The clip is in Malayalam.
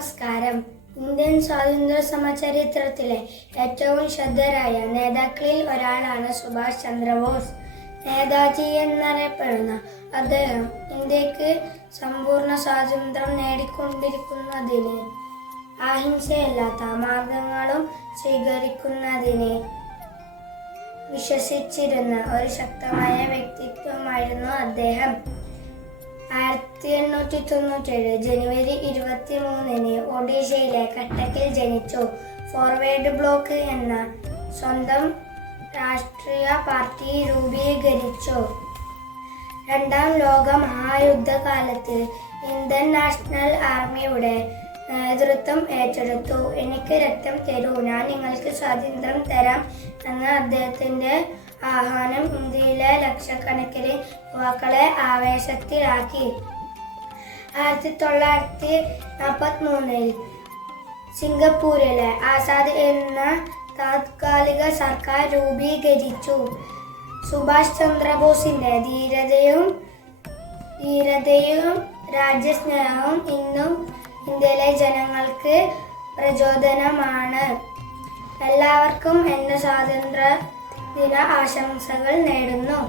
നമസ്കാരം. ഇന്ത്യൻ സ്വാതന്ത്ര്യ സമര ചരിത്രത്തിലെ ഏറ്റവും ശ്രദ്ധേയരായ നേതാക്കളിൽ ഒരാളാണ് സുഭാഷ് ചന്ദ്രബോസ്. നേതാജി എന്നറിയപ്പെടുന്ന അദ്ദേഹം ഇന്ത്യക്ക് സമ്പൂർണ്ണ സ്വാതന്ത്ര്യം നേടിക്കൊണ്ടിരിക്കുന്നതിന് അഹിംസയല്ലാത്ത മാർഗങ്ങളും സ്വീകരിക്കുന്നതിന് വിശ്വസിച്ചിരുന്ന ഒരു ശക്തമായ വ്യക്തിത്വമായിരുന്നു അദ്ദേഹം. 1897 ജനുവരി 23 ഒഡീഷയിലെ കട്ടക്കിൽ ജനിച്ചു. ഫോർവേഡ് ബ്ലോക്ക് എന്ന സ്വന്തം രാഷ്ട്രീയ പാർട്ടി രൂപീകരിച്ചു. രണ്ടാം ലോക മഹായുദ്ധകാലത്ത് ഇന്ത്യൻ നാഷണൽ ആർമിയുടെ നേതൃത്വം ഏറ്റെടുത്തു. എനിക്ക് രക്തം തരൂ, ഞാൻ നിങ്ങൾക്ക് സ്വാതന്ത്ര്യം തരാം എന്ന അദ്ദേഹത്തിൻ്റെ ആഹ്വാനം ഇന്ത്യയിലെ ലക്ഷക്കണക്കിന് യുവാക്കളെ ആവേശത്തിലാക്കി. 1943 സിംഗപ്പൂരിലെ ആസാദ് എന്ന താത്കാലിക സർക്കാർ രൂപീകരിച്ചു. സുഭാഷ് ചന്ദ്രബോസിന്റെ ധീരതയും രാജ്യസ്നേഹവും ഇന്നും ഇന്ത്യയിലെ ജനങ്ങൾക്ക് പ്രചോദനമാണ്. എല്ലാവർക്കും എൻ്റെ സ്വാതന്ത്ര്യ ദിന ആശംസകൾ നേരുന്നു.